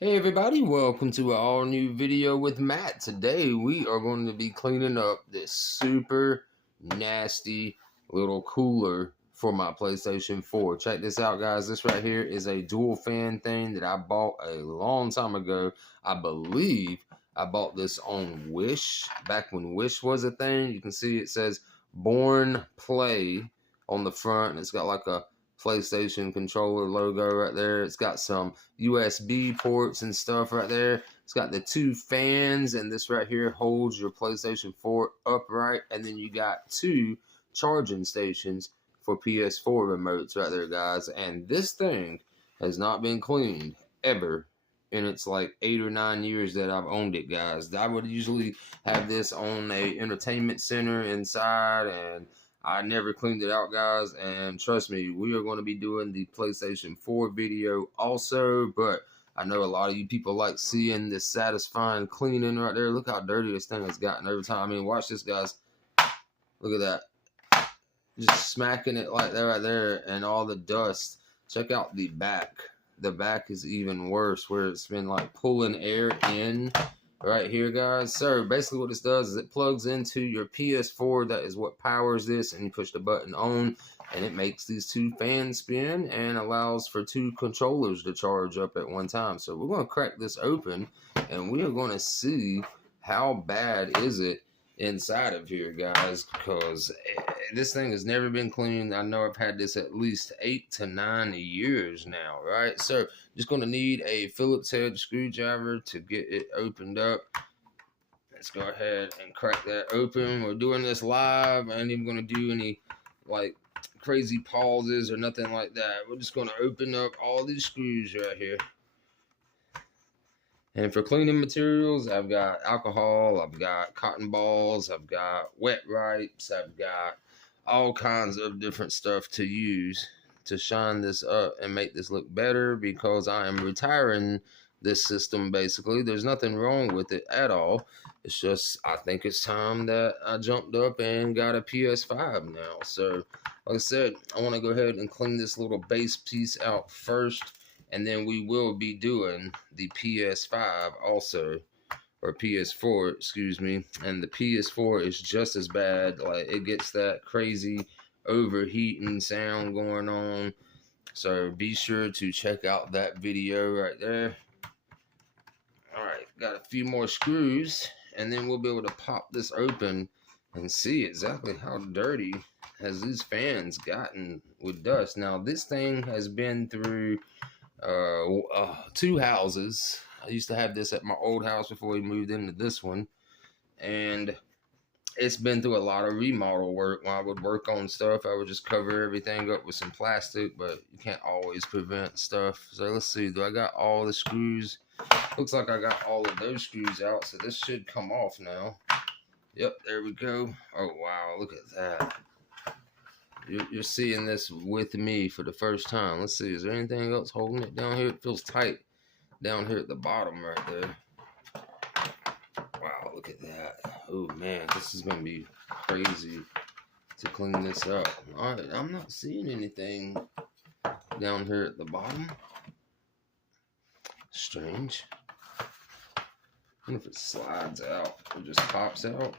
Hey everybody, welcome to an all new video with Matt. Today we are going to be cleaning up this super nasty little cooler for my PlayStation 4. Check this out guys, this right here is a dual fan thing that I bought a long time ago. I believe I bought this on Wish, back when Wish was a thing. You can see it says Born Play on the front, and it's got like a PlayStation controller logo right there. It's got some USB ports and stuff right there. It's got the two fans, and this right here holds your PlayStation 4 upright, and then you got two charging stations for PS4 remotes right there, guys. And this thing has not been cleaned ever in its like 8 or 9 years that I've owned it, guys. I would usually have this on a entertainment center inside, and I never cleaned it out, guys, and trust me, we are going to be doing the PlayStation 4 video also, but I know a lot of you people like seeing this satisfying cleaning right there. Look how dirty this thing has gotten over time. I mean, watch this, guys. Look at that. Just smacking it like that right there, and all the dust. Check out the back. The back is even worse, where it's been like pulling air in right here, guys. So basically what this does is it plugs into your PS4. That is what powers this, and you push the button on and it makes these two fans spin and allows for two controllers to charge up at one time. So we're going to crack this open and we are going to see how bad is it inside of here, guys, because this thing has never been cleaned. I know I've had this at least 8 to 9 years now, right? So just going to need a Phillips head screwdriver to get it opened up. Let's go ahead and crack that open. We're doing this live. I ain't even going to do any like crazy pauses or nothing like that. We're just going to open up all these screws right here. And for cleaning materials, I've got alcohol, I've got cotton balls, I've got wet wipes, I've got all kinds of different stuff to use to shine this up and make this look better, because I am retiring this system basically. There's nothing wrong with it at all. It's just I think it's time that I jumped up and got a PS5 now. So like I said, I want to go ahead and clean this little base piece out first, and then we will be doing the PS5 also, or PS4, excuse me. And the PS4 is just as bad. Like, it gets that crazy overheating sound going on. So be sure to check out that video right there. All right, got a few more screws, and then we'll be able to pop this open and see exactly how dirty has these fans gotten with dust. Now, this thing has been through two houses. I used to have this at my old house before we moved into this one, and it's been through a lot of remodel work. When I would work on stuff, I would just cover everything up with some plastic, but you can't always prevent stuff. So let's see, do I got all the screws? Looks like I got all of those screws out, so this should come off now. Yep, there we go. Oh wow, look at that. You're seeing this with me for the first time. Let's see, is there anything else holding it down here? It feels tight down here at the bottom right there. Wow, look at that. Oh man, this is gonna be crazy to clean this up. All right, I'm not seeing anything down here at the bottom. Strange. I wonder if it slides out or just pops out.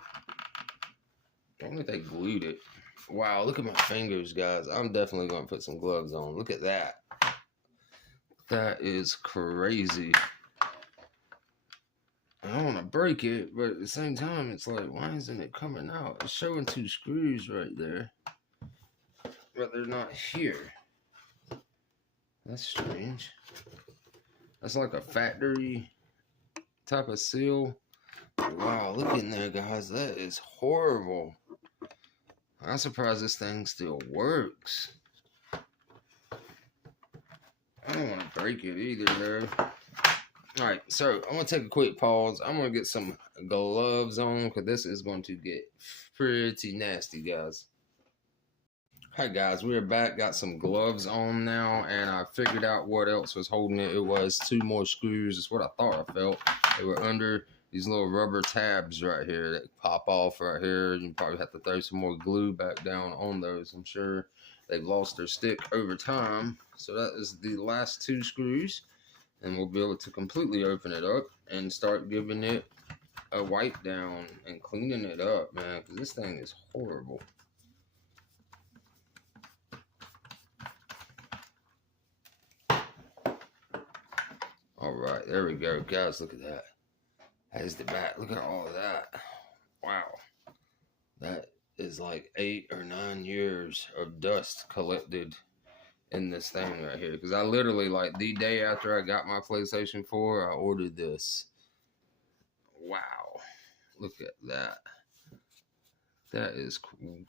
I wonder if they glued it. Wow, look at my fingers, guys. I'm definitely going to put some gloves on. Look at that. That is crazy. I don't want to break it, but at the same time, it's like, why isn't it coming out? It's showing two screws right there, but they're not here. That's strange. That's like a factory type of seal. Wow, look in there, guys. That is horrible. I'm surprised this thing still works. I don't want to break it either, though. Alright, so I'm going to take a quick pause. I'm going to get some gloves on, because this is going to get pretty nasty, guys. Hi guys, we're back. Got some gloves on now, and I figured out what else was holding it. It was two more screws. It's what I thought I felt. They were under these little rubber tabs right here that pop off right here. You probably have to throw some more glue back down on those. I'm sure they've lost their stick over time. So that is the last two screws. and we'll be able to completely open it up and start giving it a wipe down and cleaning it up, man, because this thing is horrible. All right, there we go, guys. Look at that. That's the back. Look at all of that. Wow, that is like 8 or 9 years of dust collected in this thing right here. Because I literally, like, the day after I got my PlayStation 4, I ordered this. Wow, look at that. That is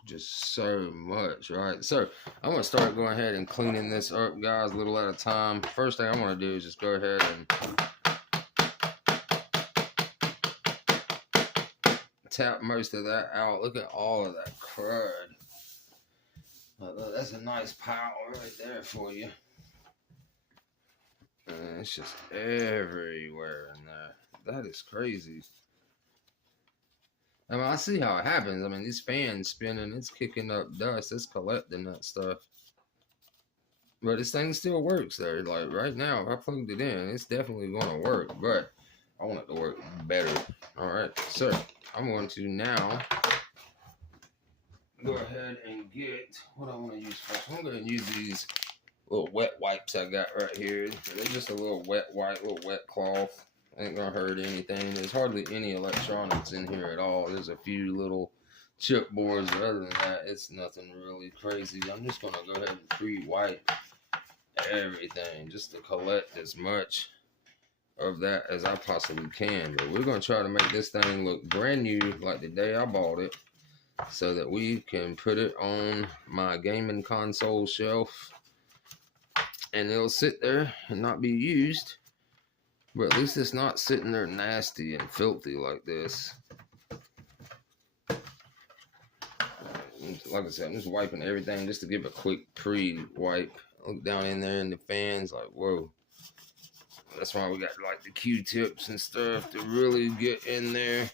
just so much, right? So I'm going to start going ahead and cleaning this up, guys, a little at a time. First thing I want to do is just go ahead and tap most of that out. Look at all of that crud. That's a nice pile right there for you. And it's just everywhere in there. That is crazy. I mean, I see how it happens. I mean, these fans spinning, it's kicking up dust, it's collecting that stuff. But this thing still works there. Like right now, if I plugged it in, it's definitely going to work. But I want it to work better. All right, so I'm going to now go ahead and get what I want to use first. I'm going to use these little wet wipes I got right here. They're just a little wet wipe, little wet cloth. Ain't gonna hurt anything. There's hardly any electronics in here at all. There's a few little chip boards, but other than that, it's nothing really crazy. I'm just gonna go ahead and pre-wipe everything just to collect as much of that as I possibly can. But we're gonna try to make this thing look brand new like the day I bought it, so that we can put it on my gaming console shelf and it'll sit there and not be used. But at least it's not sitting there nasty and filthy like this. Like I said, I'm just wiping everything just to give a quick pre-wipe. Look down in there in the fans, like, whoa. That's why we got like the Q-tips and stuff to really get in there.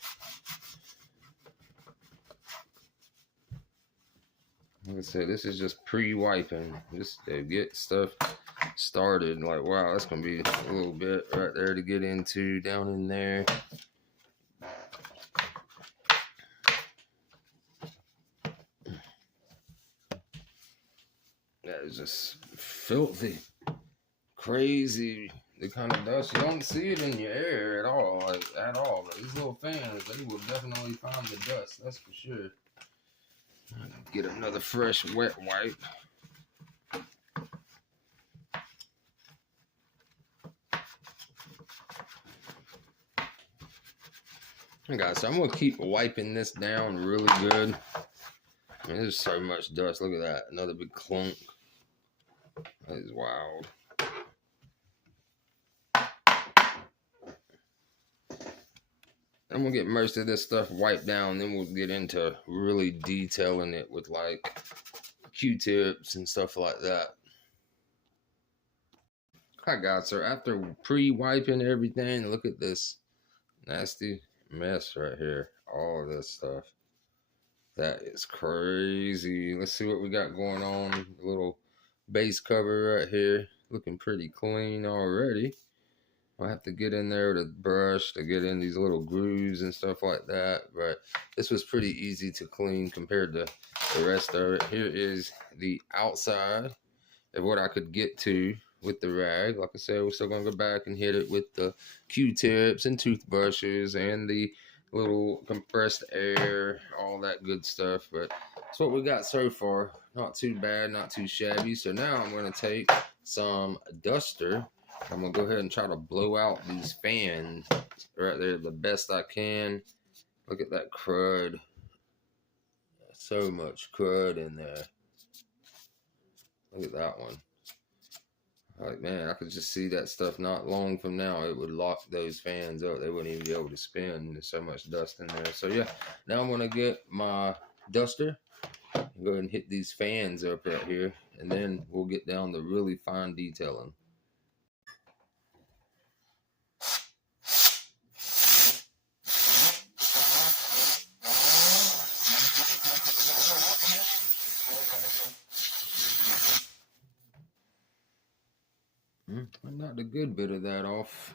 Like I said, this is just pre-wiping, just to get stuff started. Like, wow, that's gonna be a little bit right there to get into down in there. That is just filthy, crazy. The kind of dust, you don't see it in your air at all, like at all. But these little fans, they will definitely find the dust, that's for sure. Get another fresh wet wipe. Okay, guys, so I'm gonna keep wiping this down really good. I mean, there's so much dust. Look at that, another big clunk. That is wild. I'm gonna get most of this stuff wiped down, then we'll get into really detailing it with like Q-tips and stuff like that. Hi guys, so after pre-wiping everything, look at this nasty mess right here. All of this stuff. That is crazy. Let's see what we got going on. A little base cover right here. Looking pretty clean already. I'll have to get in there with a brush to get in these little grooves and stuff like that. But this was pretty easy to clean compared to the rest of it. Here is the outside of what I could get to with the rag. Like I said, we're still going to go back and hit it with the Q-tips and toothbrushes and the little compressed air, all that good stuff. But that's what we got so far. Not too bad, not too shabby. So now I'm going to take some duster. I'm going to go ahead and try to blow out these fans right there the best I can. Look at that crud. So much crud in there. Look at that one. Like, man, I could just see that stuff not long from now. It would lock those fans up. They wouldn't even be able to spin. There's so much dust in there. So, yeah, now I'm going to get my duster. Go ahead and hit these fans up right here. And then we'll get down to really fine detailing. I'm not got the good bit of that off.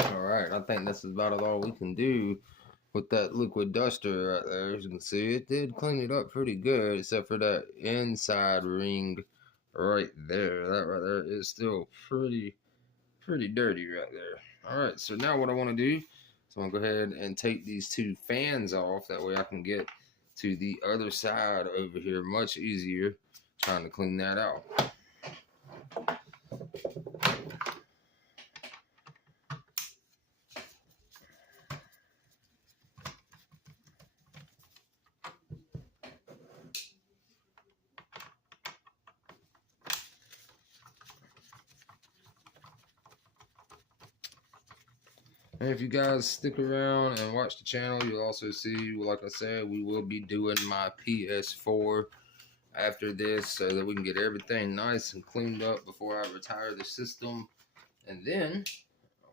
Alright, I think this is about all we can do with that liquid duster right there. As you can see, it did clean it up pretty good, except for that inside ring right there. That right there is still pretty dirty right there. Alright, so now what I want to do is I'm going to go ahead and take these two fans off. That way I can get to the other side over here much easier trying to clean that out. And if you guys stick around and watch the channel, you'll also see, like I said, we will be doing my ps4 after this so that we can get everything nice and cleaned up before I retire the system. And then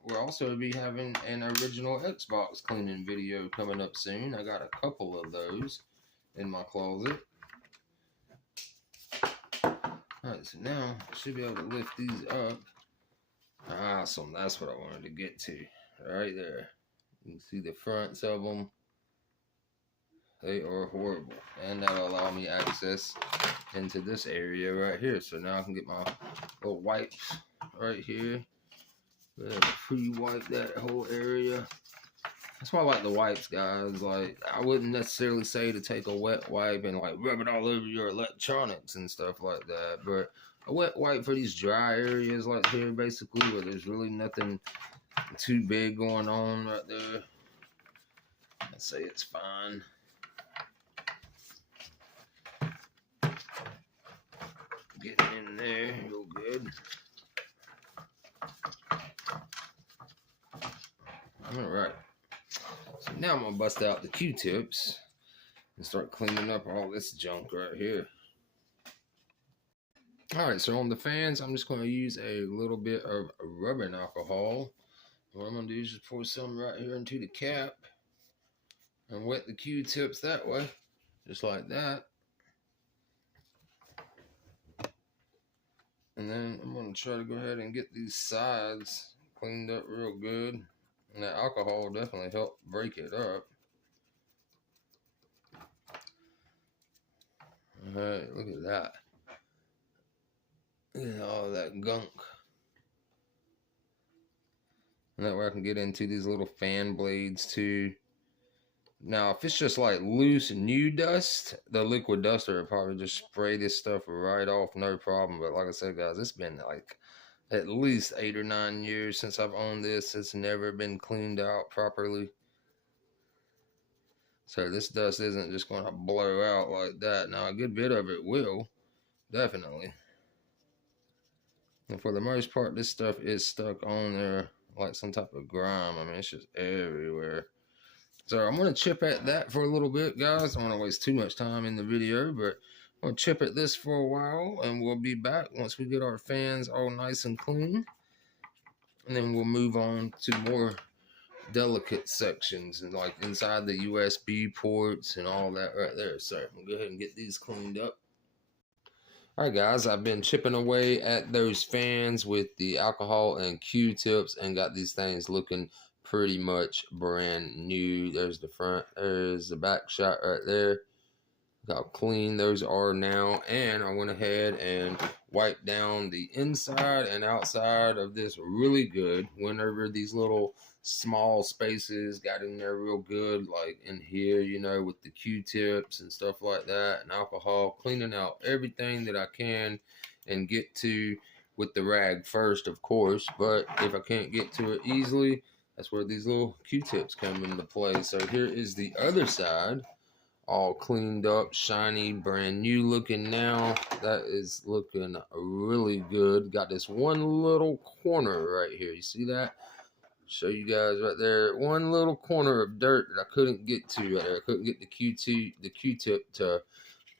we'll also be having an original Xbox cleaning video coming up soon. I got a couple of those in my closet. Alright, so now I should be able to lift these up. Awesome, that's what I wanted to get to. Right there. You can see the fronts of them. They are horrible. And that'll allow me access into this area right here. So now I can get my little wipes right here. Pre-wipe that whole area. That's why I like the wipes, guys. Like, I wouldn't necessarily say to take a wet wipe and like rub it all over your electronics and stuff like that. But a wet wipe for these dry areas like here, basically, where there's really nothing too big going on right there, I'd say it's fine. Getting in there real good. Alright. So now I'm going to bust out the Q-tips and start cleaning up all this junk right here. Alright, so on the fans, I'm just going to use a little bit of rubbing alcohol. What I'm going to do is just pour some right here into the cap and wet the Q-tips that way, just like that. And then I'm going to try to go ahead and get these sides cleaned up real good. And that alcohol will definitely help break it up. Alright, look at that. Look at all that gunk. And that way I can get into these little fan blades too. Now, if it's just like loose new dust, the liquid duster will probably just spray this stuff right off, no problem. But like I said, guys, it's been like at least 8 or 9 years since I've owned this. It's never been cleaned out properly. So this dust isn't just going to blow out like that. Now, a good bit of it will. definitely. And for the most part, this stuff is stuck on there like some type of grime. I mean, it's just everywhere. So I'm going to chip at that for a little bit, guys. I don't want to waste too much time in the video, but I'm going to chip at this for a while, and we'll be back once we get our fans all nice and clean. And then we'll move on to more delicate sections, and like inside the USB ports and all that right there. So we'll go ahead and get these cleaned up. Alright guys, I've been chipping away at those fans with the alcohol and Q-tips and got these things looking pretty much brand new. There's the front, there's the back shot right there. Look how clean those are now, and I went ahead and wiped down the inside and outside of this really good. Went over these little small spaces, got in there real good, like in here, you know, with the Q-tips and stuff like that, and alcohol, cleaning out everything that I can and get to with the rag first, of course. But if I can't get to it easily, that's where these little Q-tips come into play. So here is the other side, all cleaned up, shiny, brand new looking now. That is looking really good. Got this one little corner right here. You see that? Show you guys right there. One little corner of dirt that I couldn't get to right there. I couldn't get the Q-tip to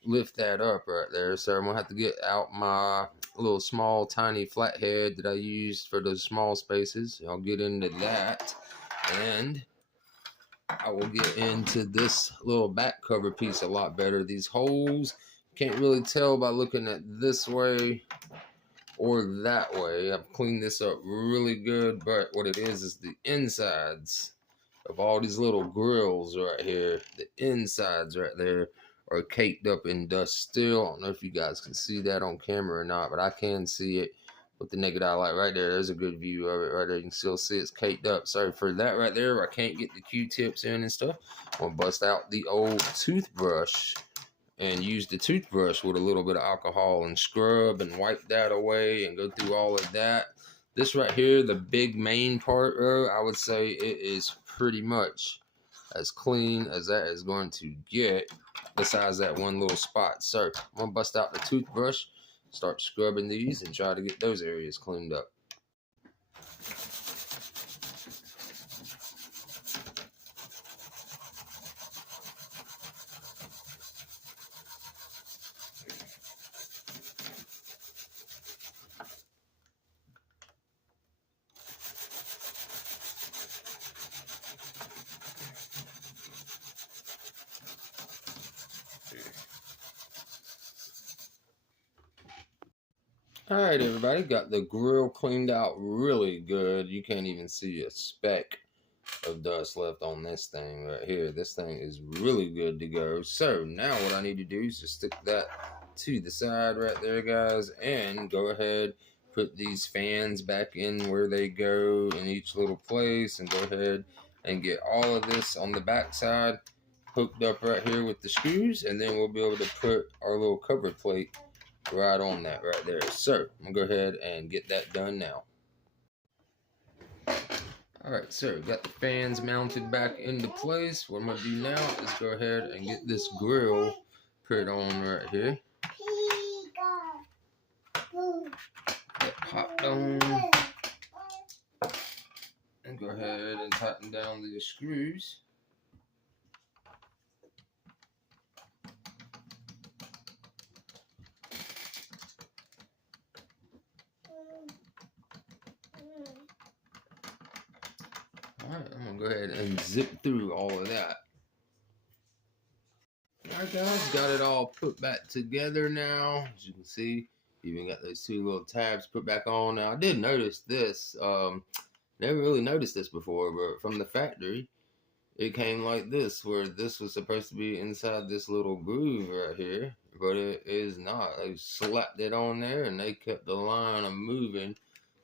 lift that up right there. So I'm gonna have to get out my little small tiny flathead that I used for those small spaces. I'll get into that, and I will get into this little back cover piece a lot better. These holes, can't really tell by looking at this way or that way. I've cleaned this up really good, but what it is the insides of all these little grills right here. The insides right there are caked up in dust still. I don't know if you guys can see that on camera or not, but I can see it with the naked eye light right there. There's a good view of it right there. You can still see it's caked up. So for that right there, I can't get the Q-tips in and stuff. I'm gonna bust out the old toothbrush and use the toothbrush with a little bit of alcohol and scrub and wipe that away and go through all of that. This right here, the big main part, I would say it is pretty much as clean as that is going to get, besides that one little spot. So I'm gonna bust out the toothbrush, start scrubbing these, and try to get those areas cleaned up. Alright everybody, got the grill cleaned out really good. You can't even see a speck of dust left on this thing right here. This thing is really good to go. So now what I need to do is just stick that to the side right there, guys, and go ahead, put these fans back in where they go in each little place, and go ahead and get all of this on the back side hooked up right here with the screws, and then we'll be able to put our little cover plate right on that right there. So I'm gonna go ahead and get that done now. Alright, so got the fans mounted back into place. What I'm gonna do now is go ahead and get this grill put on right here. Get popped on. And go ahead and tighten down these screws. Alright, I'm gonna go ahead and zip through all of that. Alright guys, got it all put back together now. As you can see, even got those two little tabs put back on. Now I did notice this, never really noticed this before, but from the factory, it came like this, where this was supposed to be inside this little groove right here, but it is not. They slapped it on there and they kept the line of moving.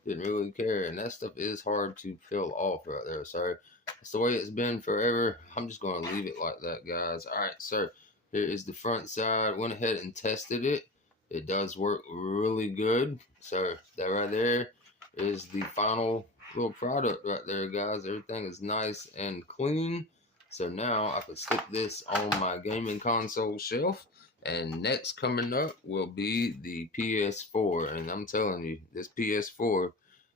Didn't really care, and that stuff is hard to peel off right there. So that's the way it's been forever. I'm just going to leave it like that, guys. All right, so here is the front side. Went ahead and tested it. It does work really good. So that right there is the final little product right there, guys. Everything is nice and clean. So now I can stick this on my gaming console shelf And next coming up will be the PS4. And I'm telling you, this PS4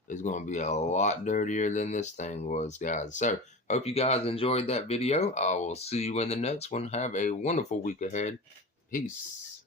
is going to be a lot dirtier than this thing was, guys. So, hope you guys enjoyed that video. I will see you in the next one. Have a wonderful week ahead. Peace.